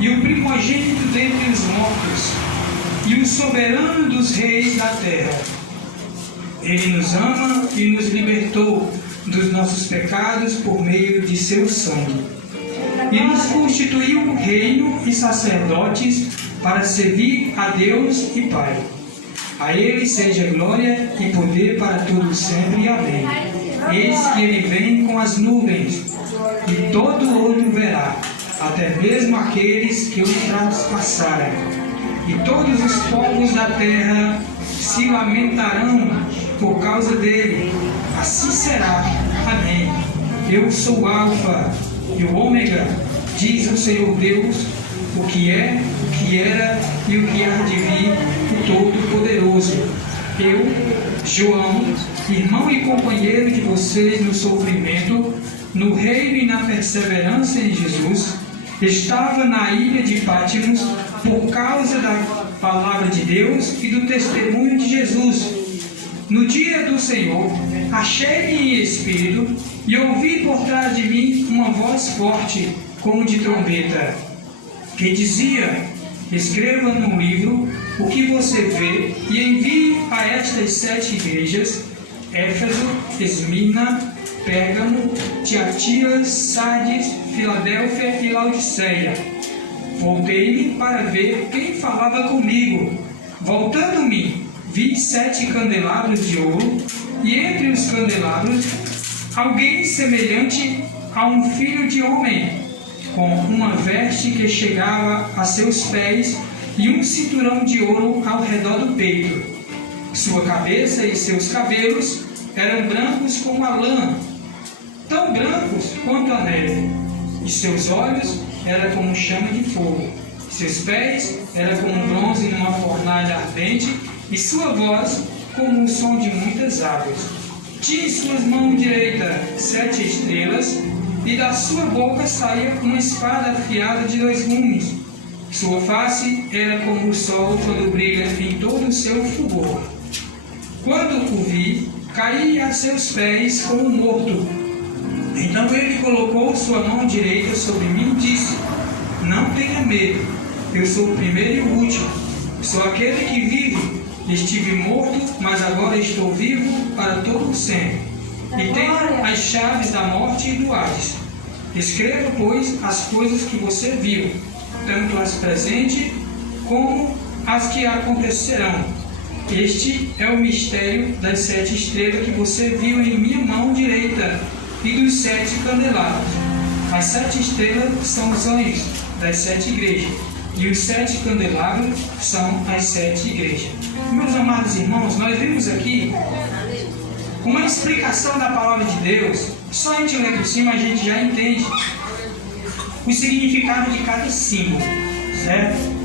e o primogênito dentre os mortos, e o soberano dos reis da terra. Ele nos ama e nos libertou dos nossos pecados por meio de seu sangue, e nos constituiu reino e sacerdotes para servir a Deus e Pai. A Ele seja glória e poder para todos sempre. Amém. Eis que Ele vem com as nuvens, e todo olho verá, até mesmo aqueles que o traspassaram. E todos os povos da terra se lamentarão por causa dele. Assim será. Amém. Eu sou o Alfa e o Ômega, diz o Senhor Deus, o que é, o que era e o que há de vir, o Todo-Poderoso. Eu, João, irmão e companheiro de vocês no sofrimento, no reino e na perseverança em Jesus, estava na ilha de Pátimos por causa da palavra de Deus e do testemunho de Jesus. No dia do Senhor, achei-me em espírito e ouvi por trás de mim uma voz forte, como de trombeta, que dizia: escreva no livro o que você vê e envie a estas 7 igrejas: Éfeso, Esmirna, Pérgamo, Tiatira, Sardes, Filadélfia e Laodiceia. Voltei-me para ver quem falava comigo. Voltando-me, vi 7 candelabros de ouro, e entre os candelabros alguém semelhante a um filho de homem, com uma veste que chegava a seus pés e um cinturão de ouro ao redor do peito. Sua cabeça e seus cabelos eram brancos como a lã, tão brancos quanto a neve, e seus olhos eram como chama de fogo. Seus pés eram como bronze numa fornalha ardente, e sua voz como o som de muitas águas. Tinha em suas mãos direita 7 estrelas, e da sua boca saía uma espada afiada de 2 gumes. Sua face era como o sol quando brilha em todo o seu fulgor. Quando o vi, caí a seus pés como morto. Então ele colocou sua mão direita sobre mim e disse: não tenha medo, eu sou o primeiro e o último, sou aquele que vive. Estive morto, mas agora estou vivo para todo sempre, e tenho as chaves da morte e do Hades. Escreva, pois, as coisas que você viu, tanto as presentes como as que acontecerão. Este é o mistério das 7 estrelas que você viu em minha mão direita e dos 7 candelabros. As 7 estrelas são os anjos das 7 igrejas, e os 7 candelabros são as 7 igrejas. Meus amados irmãos, nós vimos aqui uma explicação da palavra de Deus. Só a gente ler por cima a gente já entende o significado de cada símbolo, certo?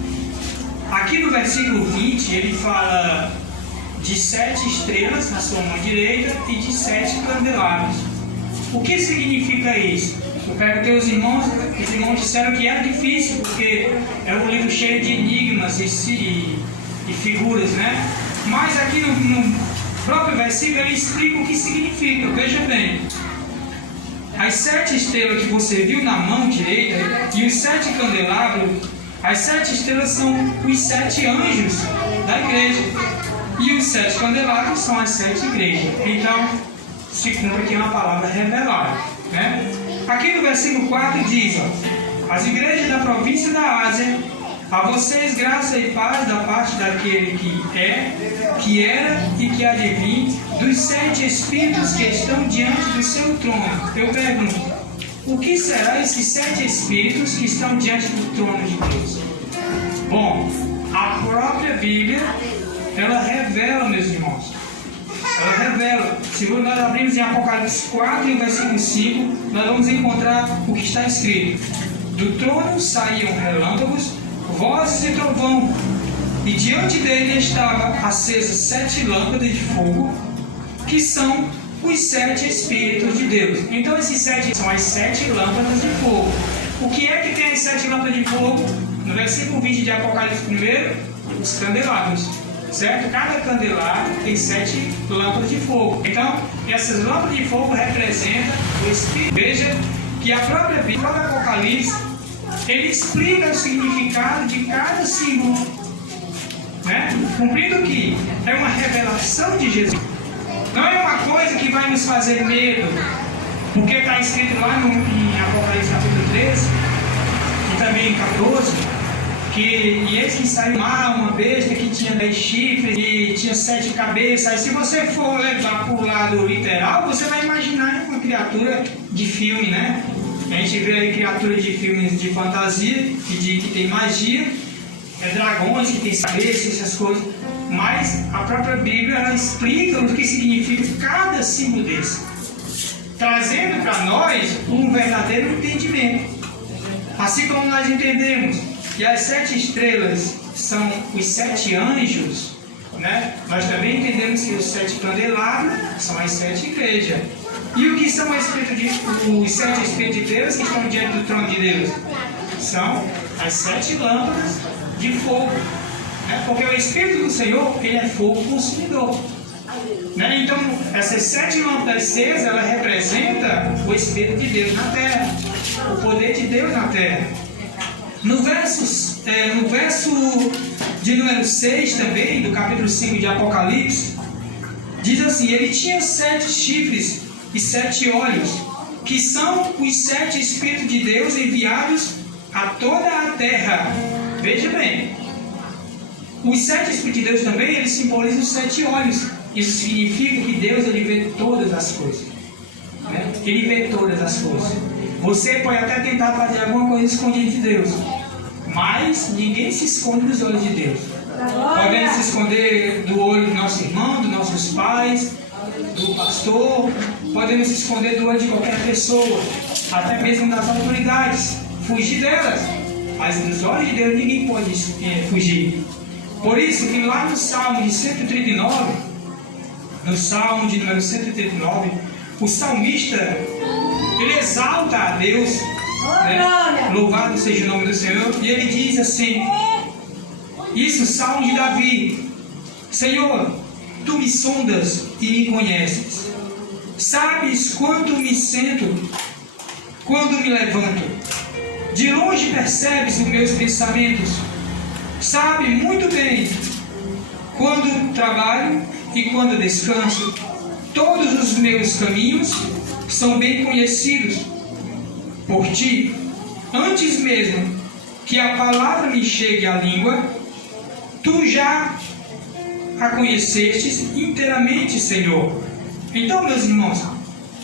Aqui no versículo 20 ele fala de 7 estrelas na sua mão direita e de 7 candelabros. O que significa isso? Eu perguntei aos irmãos, os irmãos disseram que era difícil, porque é um livro cheio de enigmas e figuras, né? Mas aqui no próprio versículo ele explica o que significa. Veja bem, as 7 estrelas que você viu na mão direita e os 7 candelabros, as 7 estrelas são os 7 anjos da igreja, e os 7 candelabros são as 7 igrejas. Então se cumpre aqui uma palavra revelada, né? Aqui no versículo 4 diz: as igrejas da província da Ásia, a vocês graça e paz da parte daquele que é, que era e que há de vir, dos 7 espíritos que estão diante do seu trono. Eu pergunto: o que será esses 7 espíritos que estão diante do trono de Deus? Bom, a própria Bíblia, ela revela, meus irmãos. Ela revela. Se nós abrirmos em Apocalipse 4, em versículo 5, nós vamos encontrar o que está escrito: do trono saíam relâmpagos, vozes e trovão, e diante dele estava acesas 7 lâmpadas de fogo, que são os 7 Espíritos de Deus. Então esses 7 são as 7 lâmpadas de fogo. O que é que tem as 7 lâmpadas de fogo? No versículo 20 de Apocalipse 1, os candelabros, certo? Cada candelabro tem 7 lâmpadas de fogo. Então essas lâmpadas de fogo representam o Espírito. Veja que a própria Bíblia, o próprio Apocalipse, ele explica o significado de cada símbolo, né? Cumprindo que é uma revelação de Jesus. Não é uma coisa que vai nos fazer medo, porque está escrito lá em Apocalipse capítulo 13 e também em 14, e eis que saiu lá uma besta que tinha 10 chifres e tinha 7 cabeças. Aí, se você for levar para o lado literal, você vai imaginar uma criatura de filme, né? A gente vê aí criaturas de filmes de fantasia, que tem magia, dragões que tem cabeças, essas coisas. Mas a própria Bíblia ela explica o que significa cada símbolo desse, trazendo para nós um verdadeiro entendimento. Assim como nós entendemos que as 7 estrelas são os 7 anjos, né? Nós também entendemos que os 7 candelabros são as 7 igrejas. E o que são os 7 Espíritos de Deus que estão diante do trono de Deus? São as 7 lâmpadas de fogo. Né? Porque o Espírito do Senhor, ele é fogo consumidor. Né? Então, essas 7 lâmpadas acesas, ela representa o Espírito de Deus na terra, o poder de Deus na terra. No verso de número 6 também, do capítulo 5 de Apocalipse, diz assim: ele tinha 7 chifres e 7 olhos, que são os 7 Espíritos de Deus enviados a toda a terra. Veja bem, os 7 Espíritos de Deus também, eles simbolizam os 7 olhos. Isso significa que Deus, ele vê todas as coisas, né? Ele vê todas as coisas. Você pode até tentar fazer alguma coisa escondida de Deus, mas ninguém se esconde dos olhos de Deus. Podemos se esconder do olho do nosso irmão, dos nossos pais, do pastor, podemos se esconder do olho de qualquer pessoa, até mesmo das autoridades, fugir delas, mas dos olhos de Deus ninguém pode fugir. Por isso que lá no Salmo de 139, no Salmo de número 139, o salmista, ele exalta a Deus, né? Louvado seja o nome do Senhor, e ele diz assim, isso, Salmo de Davi: Senhor, tu me sondas e me conheces, sabes quanto me sento, quando me levanto, de longe percebes os meus pensamentos, sabe muito bem quando trabalho e quando descanso, todos os meus caminhos são bem conhecidos por ti, antes mesmo que a palavra me chegue à língua, tu já a conhecestes inteiramente, Senhor. Então, meus irmãos,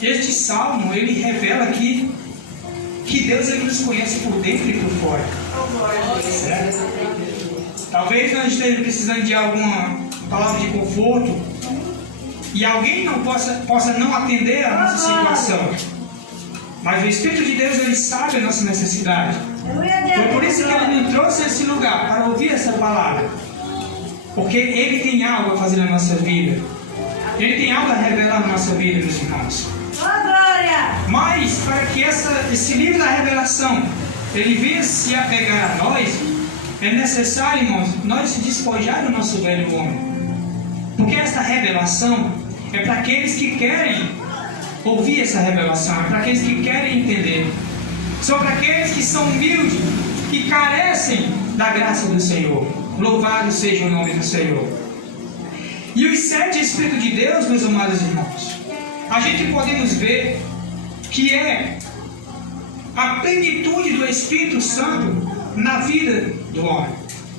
este salmo, ele revela aqui que Deus, ele nos conhece por dentro e por fora. Certo? Talvez nós estejamos precisando de alguma palavra de conforto e alguém não possa não atender a nossa situação. Mas o Espírito de Deus, ele sabe a nossa necessidade. Foi por isso que ele nos trouxe a esse lugar, para ouvir essa palavra. Porque ele tem algo a fazer na nossa vida. Ele tem algo a revelar na nossa vida, meus irmãos. Mas, para que esse livro da revelação, ele venha se apegar a nós, é necessário, irmãos, nós se despojar do nosso velho homem. Porque esta revelação é para aqueles que querem ouvir essa revelação, é para aqueles que querem entender. São para aqueles que são humildes e carecem da graça do Senhor. Louvado seja o nome do Senhor. E os 7 Espíritos de Deus, meus amados irmãos, a gente podemos ver que é a plenitude do Espírito Santo na vida do homem,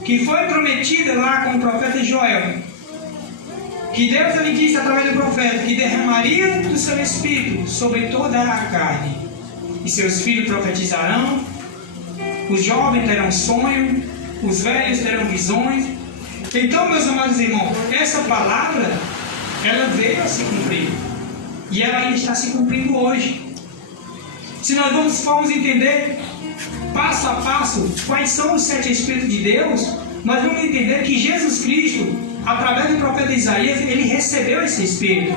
que foi prometida lá com o profeta Joel, que Deus, ele disse através do profeta que derramaria do seu Espírito sobre toda a carne, e seus filhos profetizarão, os jovens terão sonho, os velhos terão visões. Então, meus amados irmãos, essa palavra, ela veio a se cumprir, e ela ainda está se cumprindo hoje. Se nós formos entender passo a passo quais são os 7 Espíritos de Deus, nós vamos entender que Jesus Cristo, através do profeta Isaías, ele recebeu esse Espírito.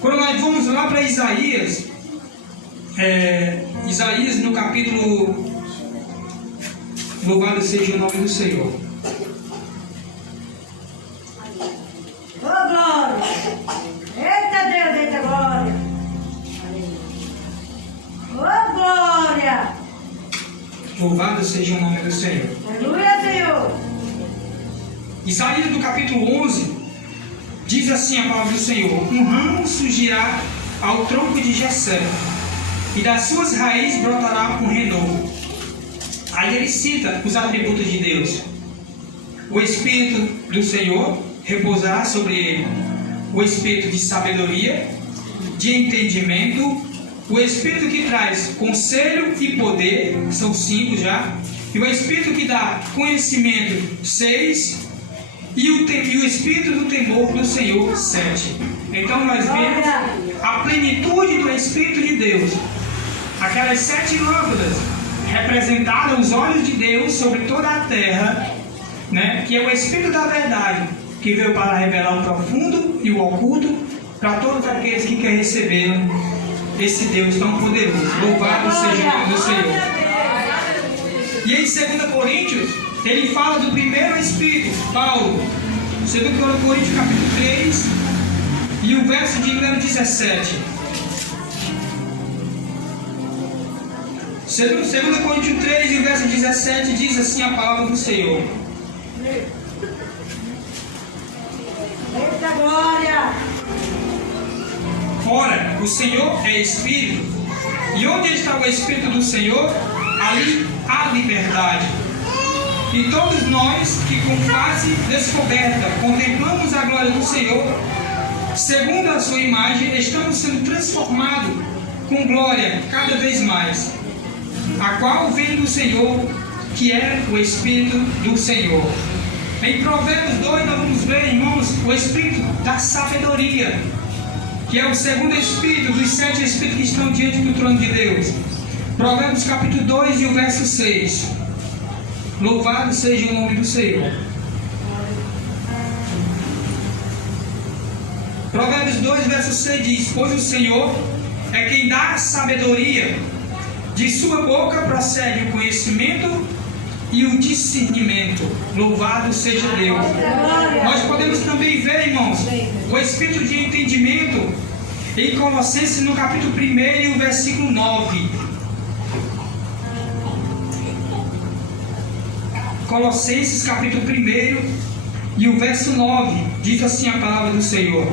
Quando nós vamos lá para Isaías, Isaías no capítulo, louvado seja o nome do Senhor. Ô glória! Eita Deus, eita glória! Ô glória! Louvado seja o nome do Senhor. Aleluia, Senhor. Isaías, do capítulo 11, diz assim a palavra do Senhor: um ramo surgirá ao tronco de Jessé, e das suas raízes brotará um renovo. Aí ele cita os atributos de Deus. O Espírito do Senhor repousará sobre ele. O Espírito de sabedoria, de entendimento, o Espírito que traz conselho e poder, são 5 já, e o Espírito que dá conhecimento, 6, e o Espírito do temor do Senhor, 7. Então nós vemos a plenitude do Espírito de Deus. Aquelas 7 lâmpadas representaram os olhos de Deus sobre toda a terra, né? Que é o Espírito da verdade, que veio para revelar o profundo e o oculto para todos aqueles que querem receber esse Deus tão poderoso. Louvado seja o nome do Senhor. E em 2 Coríntios, ele fala do primeiro Espírito, Paulo, 2 Coríntios capítulo 3, e o verso de número 17. 2 Coríntios 3 e o verso 17 diz assim a palavra do Senhor: Eita glória! ora, o Senhor é Espírito, e onde está o Espírito do Senhor, ali há liberdade. E todos nós que com face descoberta contemplamos a glória do Senhor, segundo a sua imagem, estamos sendo transformados com glória cada vez mais, a qual vem do Senhor, que é o Espírito do Senhor. Em Provérbios 2 nós vamos ver, irmãos, o Espírito da sabedoria, que é o segundo Espírito dos 7 Espíritos que estão diante do trono de Deus. Provérbios capítulo 2 e o verso 6. Louvado seja o nome do Senhor. Provérbios 2, verso 6 diz: pois o Senhor é quem dá sabedoria, de sua boca procede o conhecimento e o discernimento. Louvado seja Deus. Nós podemos também ver, irmãos, o Espírito de entendimento em Colossenses no capítulo 1 e o versículo 9. Colossenses capítulo 1 e o verso 9 diz assim a palavra do Senhor: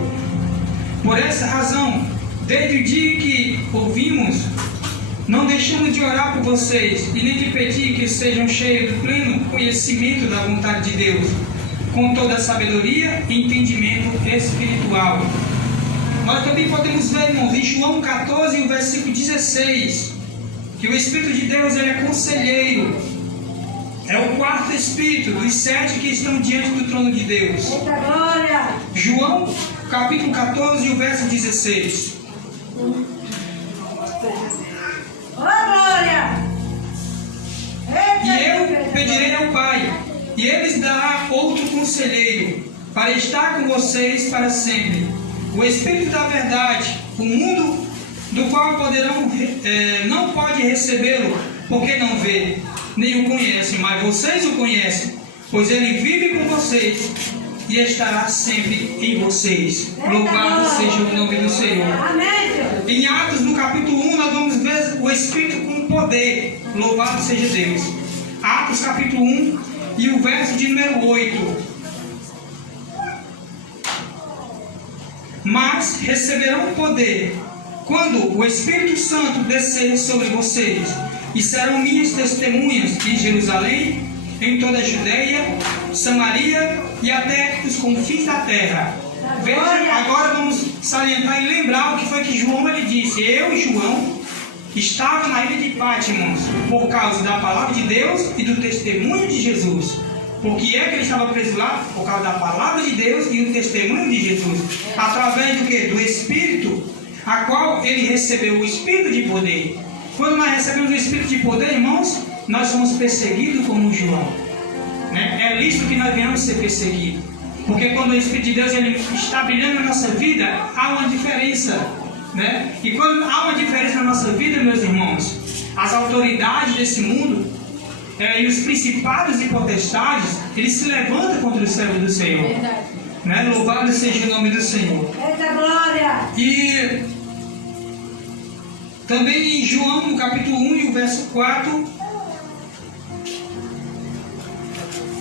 por essa razão, desde o dia que ouvimos, não deixamos de orar por vocês e nem de pedir que sejam cheios do pleno conhecimento da vontade de Deus, com toda a sabedoria e entendimento espiritual. Nós também podemos ver, irmãos, em João 14, o versículo 16, que o Espírito de Deus ele é conselheiro. É o quarto Espírito dos 7 que estão diante do trono de Deus. Eita glória! João capítulo 14 e o verso 16. Ô glória! E eu pedirei ao Pai, e Ele lhes dará outro conselheiro, para estar com vocês para sempre, o Espírito da verdade, o mundo do qual não pode recebê-lo, porque não vê, nem o conhece, mas vocês o conhecem, pois Ele vive com vocês e estará sempre em vocês. Louvado seja o nome do Senhor. Amém, Senhor. Em Atos, no capítulo 1, nós vamos ver o Espírito com poder. Louvado seja Deus. Atos, capítulo 1 e o verso de número 8. Mas receberão poder quando o Espírito Santo descer sobre vocês, e serão minhas testemunhas em Jerusalém, em toda a Judeia, Samaria e até os confins da terra. Veja, agora vamos salientar e lembrar o que foi que João ele disse. Eu, João, estava na ilha de Patmos por causa da palavra de Deus e do testemunho de Jesus. Por que é que ele estava preso lá? Por causa da palavra de Deus e do testemunho de Jesus. Através do que? Do Espírito, a qual ele recebeu o Espírito de poder. Quando nós recebemos o Espírito de poder, irmãos, nós somos perseguidos como João. Né? É lícito que nós venhamos ser perseguidos. Porque quando o Espírito de Deus ele está brilhando na nossa vida, há uma diferença. Né? E quando há uma diferença na nossa vida, meus irmãos, as autoridades desse mundo e os principados e potestades, eles se levantam contra os servos do Senhor. Né? Louvado seja o nome do Senhor. Eita glória! E também em João, no capítulo 1 e o verso 4,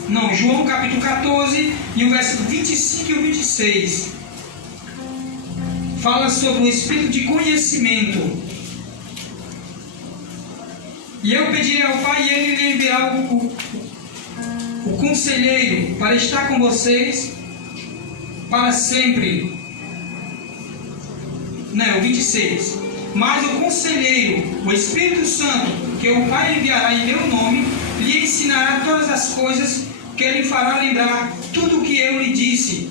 Não, João capítulo 14 e o versículo 25 e o 26. Fala sobre o espírito de conhecimento. E eu pedirei ao Pai e Ele lhe enviará o conselheiro para estar com vocês para sempre. Não, o 26. Mas o conselheiro, o Espírito Santo, que o Pai enviará em meu nome, lhe ensinará todas as coisas, que Ele fará lembrar tudo o que eu lhe disse.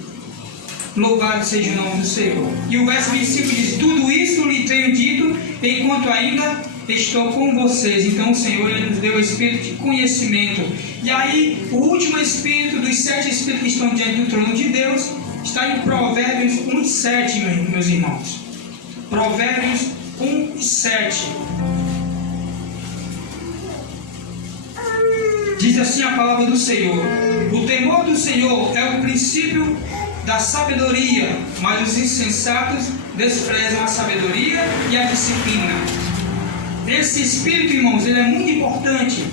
Louvado seja o nome do Senhor. E o verso 25 diz: tudo isso lhe tenho dito, enquanto ainda estou com vocês. Então o Senhor, Ele nos deu o espírito de conhecimento. E aí, o último espírito dos 7 espíritos que estão diante do trono de Deus está em Provérbios 1:7, meus irmãos. Provérbios 1:7. Diz assim a palavra do Senhor: o temor do Senhor é o princípio da sabedoria, mas os insensatos desprezam a sabedoria e a disciplina. Esse espírito, irmãos, ele é muito importante.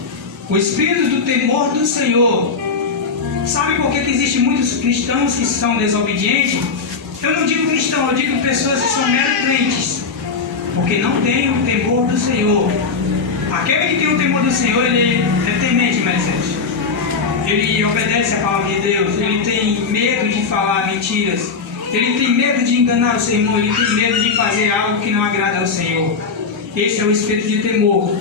O espírito do temor do Senhor. Sabe por que existem muitos cristãos que são desobedientes? Eu não digo cristão, eu digo pessoas que são meros crentes, porque não têm o temor do Senhor. Aquele que tem o temor do Senhor, ele é temente, Moisés. Ele obedece a palavra de Deus, ele tem medo de falar mentiras, ele tem medo de enganar o seu irmão, ele tem medo de fazer algo que não agrada ao Senhor. Esse é o espírito de temor.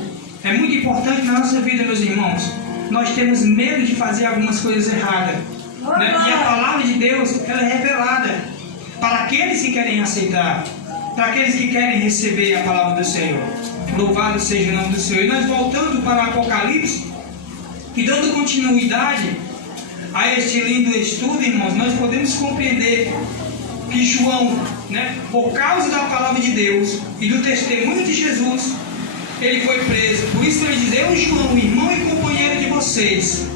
É muito importante na nossa vida, meus irmãos. Nós temos medo de fazer algumas coisas erradas, né? E a palavra de Deus, ela é revelada para aqueles que querem aceitar, para aqueles que querem receber a palavra do Senhor. Louvado seja o nome do Senhor. E nós voltando para o Apocalipse e dando continuidade a este lindo estudo, irmãos, nós podemos compreender que João, né, por causa da palavra de Deus e do testemunho de Jesus, ele foi preso. Por isso ele diz: eu, João, irmão e companheiro de vocês,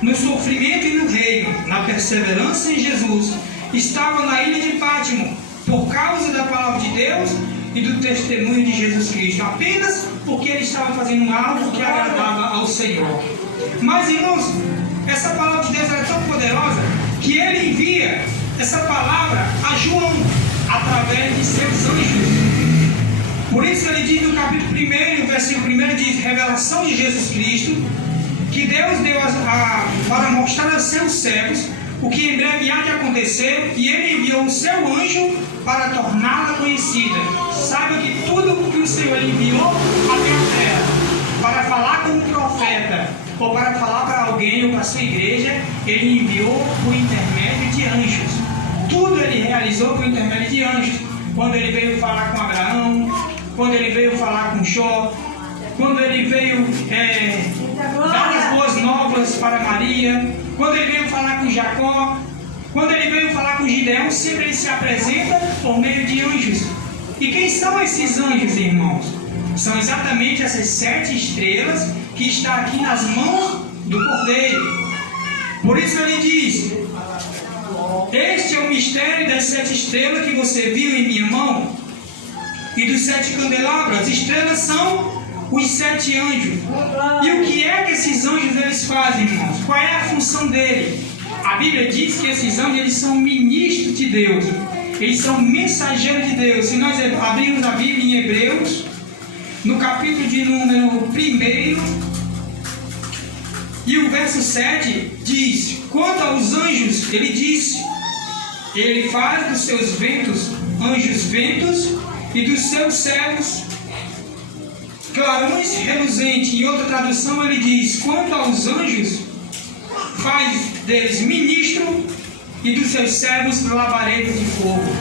no sofrimento e no reino, na perseverança em Jesus, estava na ilha de Pátimo, por causa da palavra de Deus e do testemunho de Jesus Cristo, apenas porque ele estava fazendo algo que agradava ao Senhor. Mas, irmãos, essa palavra de Deus é tão poderosa que ele envia essa palavra a João através de seus anjos. Por isso ele diz no capítulo 1, versículo 1, diz: revelação de Jesus Cristo, que Deus deu para mostrar aos seus servos o que em breve há de acontecer, e ele enviou o seu anjo para torná-la conhecida. Saiba que tudo que o Senhor enviou até a terra para falar com um profeta, ou para falar para alguém ou para a sua igreja, ele enviou por intermédio de anjos. Tudo ele realizou por intermédio de anjos. Quando ele veio falar com Abraão, quando ele veio falar com Jó, quando ele veio dar as boas novas para Maria, quando ele veio falar com Jacó, quando ele veio falar com Gideão, sempre ele se apresenta por meio de anjos. E quem são esses anjos, irmãos? São exatamente essas 7 estrelas que estão aqui nas mãos do Cordeiro. Por isso ele diz: este é o mistério das 7 estrelas que você viu em minha mão, e dos 7 candelabros. As estrelas são os 7 anjos. E o que é que esses anjos eles fazem, irmãos? Qual é a função dele? A Bíblia diz que esses anjos eles são ministros de Deus, eles são mensageiros de Deus. Se nós abrirmos a Bíblia em Hebreus, no capítulo de número 1, e o verso 7 diz: quanto aos anjos, ele diz: ele faz dos seus ventos anjos ventos, e dos seus servos clarões reluzentes. Em outra tradução ele diz: quanto aos anjos, faz deles ministro, e dos seus servos labaredas de fogo.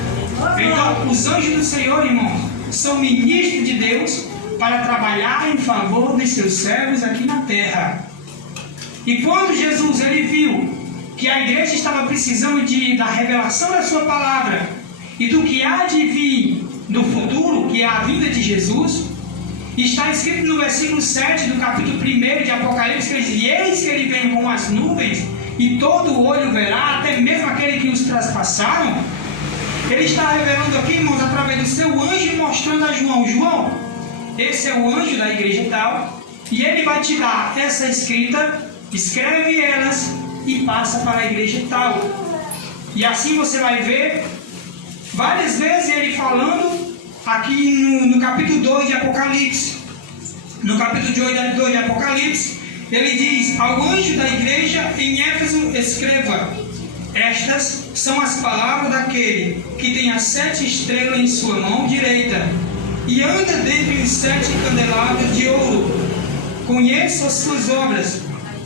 Então os anjos do Senhor, irmãos, são ministros de Deus para trabalhar em favor dos seus servos aqui na terra. E quando Jesus ele viu que a igreja estava precisando da revelação da sua palavra e do que há de vir no futuro, que é a vinda de Jesus, está escrito no versículo 7 do capítulo 1 de Apocalipse, que ele diz: eis que ele vem com as nuvens, e todo olho verá, até mesmo aquele que os traspassaram. Ele está revelando aqui, irmãos, através do seu anjo, mostrando a João: João, esse é o anjo da igreja tal, e ele vai te dar essa escrita, escreve elas, e passa para a igreja tal. E assim você vai ver várias vezes ele falando aqui no capítulo 2 de Apocalipse. No capítulo 2 de Apocalipse, ele diz: ao anjo da igreja em Éfeso escreva: estas são as palavras daquele que tem as 7 estrelas em sua mão direita e anda dentre os 7 candelabros de ouro. Conheço as suas obras,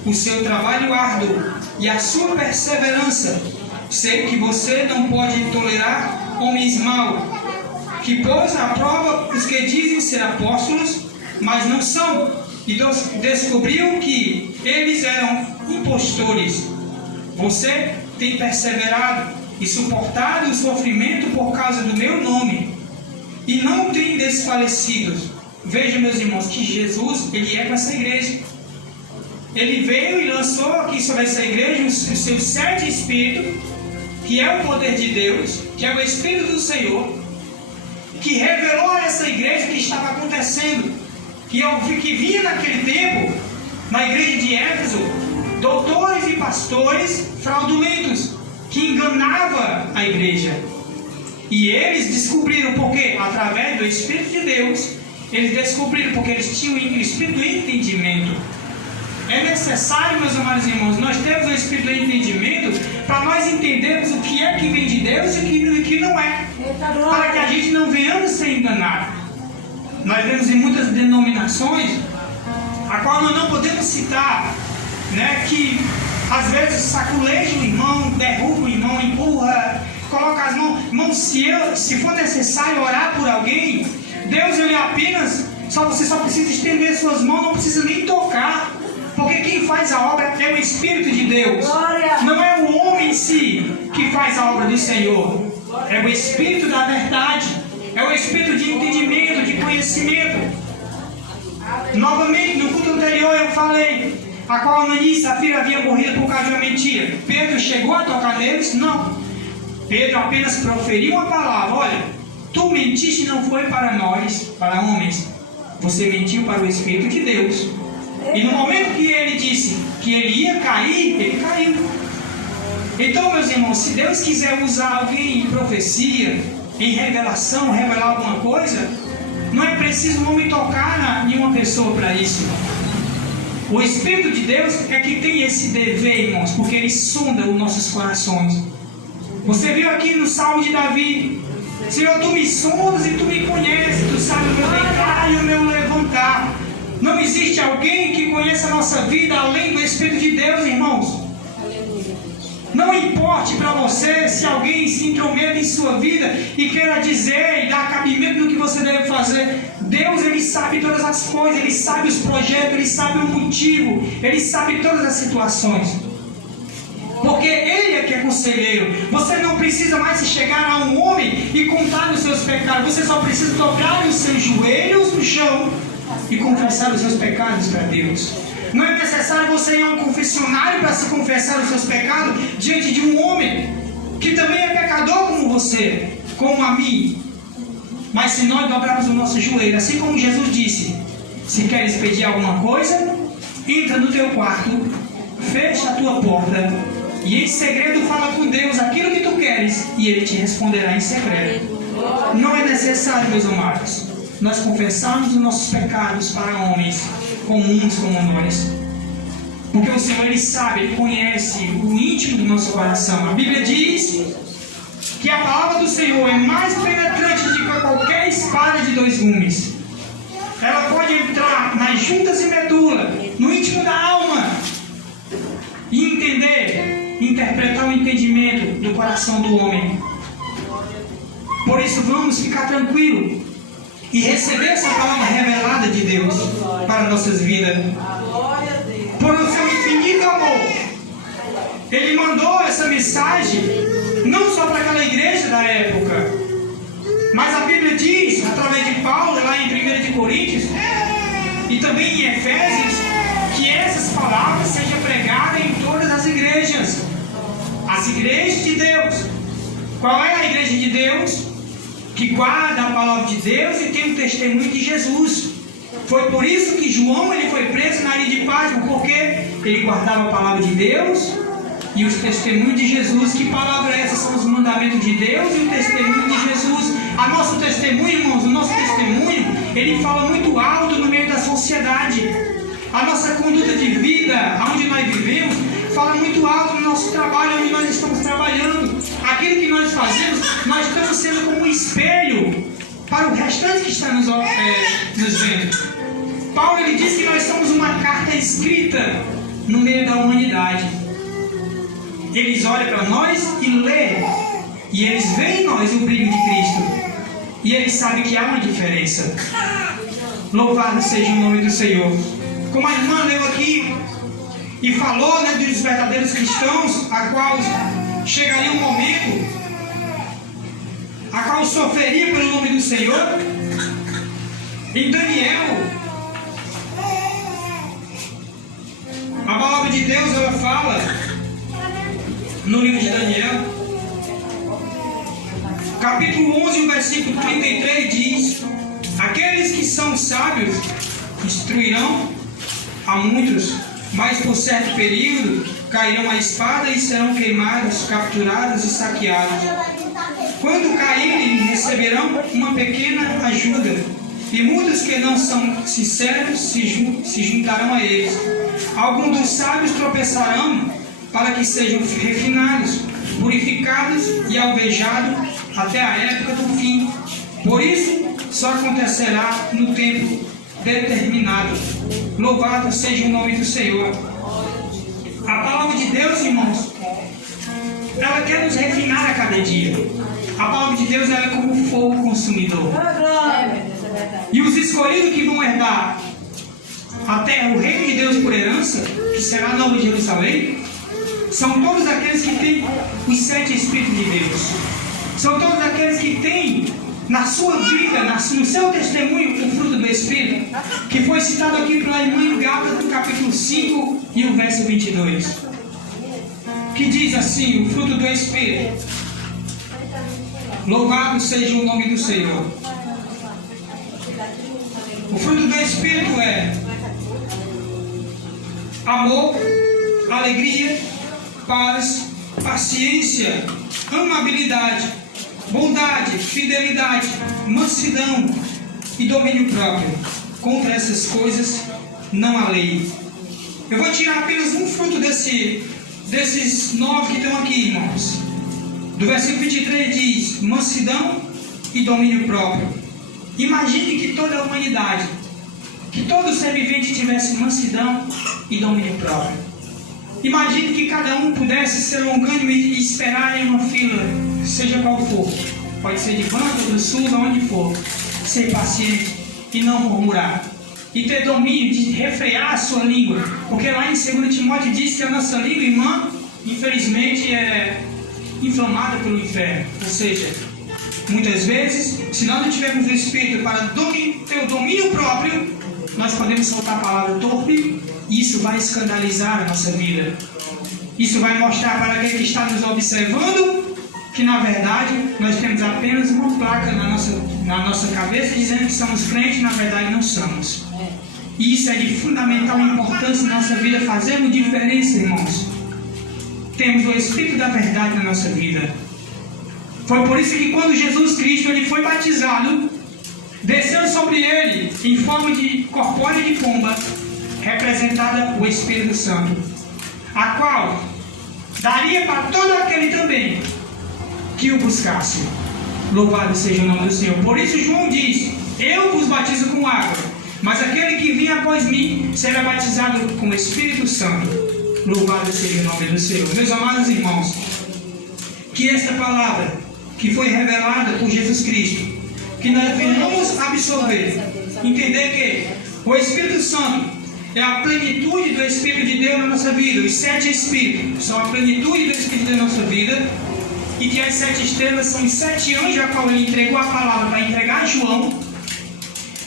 o seu trabalho árduo e a sua perseverança. Sei que você não pode tolerar homens maus, que pôs à prova os que dizem ser apóstolos, mas não são, e descobriu que eles eram impostores. Você tem perseverado e suportado o sofrimento por causa do meu nome, e não tem desfalecido. Veja, meus irmãos, que Jesus, ele é para essa igreja. Ele veio e lançou aqui sobre essa igreja os seus 7 espíritos, que é o poder de Deus, que é o Espírito do Senhor, que revelou a essa igreja que estava acontecendo, que vinha naquele tempo, na igreja de Éfeso, doutores e pastores fraudulentos, que enganavam a igreja. E eles descobriram porque, através do Espírito de Deus, eles descobriram porque eles tinham o Espírito do entendimento. É necessário, meus amados irmãos, nós temos o Espírito do entendimento para nós entendermos o que é que vem de Deus e o que não é, para que a gente não venhamos ser enganado. Nós vemos em muitas denominações, a qual nós não podemos citar, né, que às vezes saculeja o irmão, derruba o irmão, empurra, coloca as mãos. Irmão, se for necessário orar por alguém, Deus, ele apenas, você só precisa estender suas mãos, não precisa nem tocar, porque quem faz a obra é o Espírito de Deus. Glória. Não é o homem em si que faz a obra do Senhor, é o Espírito da verdade, é o Espírito de entendimento, de conhecimento. Novamente, no culto anterior eu falei, a qual Ananias e Safira haviam morrido por causa de uma mentira. Pedro chegou a tocar neles? Não. Pedro apenas proferiu uma palavra: olha, tu mentiste não foi para nós, para homens, você mentiu para o Espírito de Deus. E no momento que ele disse que ele ia cair, ele caiu. Então, meus irmãos, se Deus quiser usar alguém em profecia, em revelação, revelar alguma coisa, não é preciso um homem tocar em uma pessoa para isso. O Espírito de Deus é que tem esse dever, irmãos, porque ele sonda os nossos corações. Você viu aqui no Salmo de Davi: Senhor, tu me sondas e tu me conheces, tu sabes o meu deitar e o meu levantar. Não existe alguém que conheça a nossa vida além do Espírito de Deus, irmãos. Não importe para você se alguém se intrometa em sua vida e queira dizer e dar cabimento no que você deve fazer. Deus, ele sabe todas as coisas, ele sabe os projetos, ele sabe o motivo, ele sabe todas as situações. Porque ele é que é conselheiro. Você não precisa mais se chegar a um homem e contar os seus pecados. Você só precisa dobrar os seus joelhos no chão e confessar os seus pecados para Deus. Não é necessário você ir a um confessionário para se confessar os seus pecados diante de um homem que também é pecador como você, como a mim. Mas se nós dobrarmos o nosso joelho, assim como Jesus disse: se queres pedir alguma coisa, entra no teu quarto, fecha a tua porta e em segredo fala com Deus aquilo que tu queres, e Ele te responderá em segredo. Não é necessário, meus amados, nós confessarmos os nossos pecados para homens comuns como nós, porque o Senhor, ele sabe, ele conhece o íntimo do nosso coração. A Bíblia diz que a palavra do Senhor é mais penetrante do que qualquer espada de 2 gumes. Ela pode entrar nas juntas e medula, no íntimo da alma, e entender, interpretar o entendimento do coração do homem. Por isso, vamos ficar tranquilos e receber essa palavra revelada de Deus para nossas vidas. Por o seu infinito amor, Ele mandou essa mensagem não só para aquela igreja da época, mas a Bíblia diz, através de Paulo, lá em 1 de Coríntios e também em Efésios, que essas palavras sejam pregadas em todas as igrejas. As igrejas de Deus. Qual é a igreja de Deus? Que guarda a palavra de Deus e tem o testemunho de Jesus. Foi por isso que João, ele foi preso na ilha de Patmos, porque ele guardava a palavra de Deus e os testemunhos de Jesus. Que palavra é essa? São os mandamentos de Deus e o testemunho de Jesus. A nosso testemunho, irmãos, o nosso testemunho, ele fala muito alto no meio da sociedade. A nossa conduta de vida, onde nós vivemos, fala muito alto no nosso trabalho, onde nós estamos trabalhando. Aquilo que nós fazemos, nós estamos sendo como um espelho para o restante que está nos vendo. Paulo, ele diz que nós somos uma carta escrita no meio da humanidade. Eles olham para nós e lêem, e eles veem em nós o brilho de Cristo, e eles sabem que há uma diferença. Louvado seja o nome do Senhor. Como a irmã leu aqui e falou, né, dos verdadeiros cristãos, a qual chegaria um momento a qual sofreria pelo nome do Senhor. Em Daniel, a palavra de Deus, ela fala no livro de Daniel, capítulo 11, o versículo 33 diz: aqueles que são sábios instruirão a muitos, mas por certo período cairão a espada e serão queimados, capturados e saqueados. Quando caírem, receberão uma pequena ajuda, e muitos que não são sinceros se juntarão a eles. Alguns dos sábios tropeçarão para que sejam refinados, purificados e alvejados até a época do fim. Por isso, só acontecerá no tempo determinado. Louvado seja o nome do Senhor. A palavra de Deus, irmãos, ela quer nos refinar a cada dia. A palavra de Deus, ela é como fogo consumidor. E os escolhidos que vão herdar a terra, o reino de Deus por herança, que será a Nova Jerusalém, são todos aqueles que têm os 7 Espíritos de Deus. São todos aqueles que têm na sua vida, no seu testemunho, o fruto do Espírito, que foi citado aqui pela irmã em Gálatas, no capítulo 5 e o verso 22. Que diz assim, o fruto do Espírito: louvado seja o nome do Senhor. O fruto do Espírito é amor, alegria, paz, paciência, amabilidade, bondade, fidelidade, mansidão e domínio próprio. Contra essas coisas não há lei. Eu vou tirar apenas um fruto desses 9 que estão aqui, irmãos. Do versículo 23 diz: mansidão e domínio próprio. Imagine que toda a humanidade, que todo ser vivente tivesse mansidão e domínio próprio. Imagine que cada um pudesse ser longânimo e esperar em uma fila, seja qual for. Pode ser de banco, do sul, aonde for. Ser paciente e não murmurar. E ter domínio de refrear a sua língua. Porque lá em 2 Timóteo diz que a nossa língua, irmã, infelizmente é inflamada pelo inferno. Ou seja, muitas vezes, se nós não tivermos o Espírito para ter o domínio próprio, nós podemos soltar a palavra torpe, e isso vai escandalizar a nossa vida. Isso vai mostrar para aquele que está nos observando que, na verdade, nós temos apenas uma placa na nossa cabeça dizendo que somos crentes, na verdade não somos. E isso é de fundamental importância na nossa vida. Fazemos diferença, irmãos. Temos o Espírito da verdade na nossa vida. Foi por isso que quando Jesus Cristo ele foi batizado, desceu sobre ele em forma de corpóreo de pomba, representada o Espírito Santo, a qual daria para todo aquele também que o buscasse. Louvado seja o nome do Senhor. Por isso João diz: eu vos batizo com água, mas aquele que vem após mim será batizado com o Espírito Santo. Louvado seja o nome do Senhor. Meus amados irmãos, que esta palavra que foi revelada por Jesus Cristo, que nós venhamos absorver, entender que o Espírito Santo é a plenitude do Espírito de Deus na nossa vida. Os 7 Espíritos são a plenitude do Espírito de Deus na nossa vida. E que as 7 estrelas são os 7 anjos a qual ele entregou a palavra para entregar a João.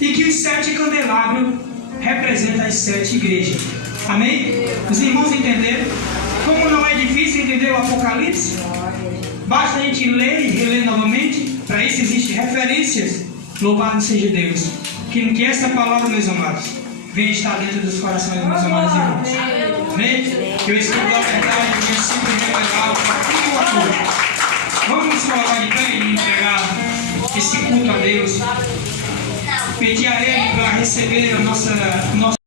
E que os 7 candelabros representam as 7 igrejas. Amém? Os irmãos entenderam? Como não é difícil entender o Apocalipse, basta a gente ler e reler novamente. Para isso existem referências. Louvado seja Deus. Que essa palavra, meus amados, venha estar dentro dos corações dos meus amados irmãos. Amém? Que o Espírito da verdade venha sempre revelar para tudo e a todos. Vamos nos colocar de pé e entregar esse culto a Deus. Pedir a Ele para receber a nossa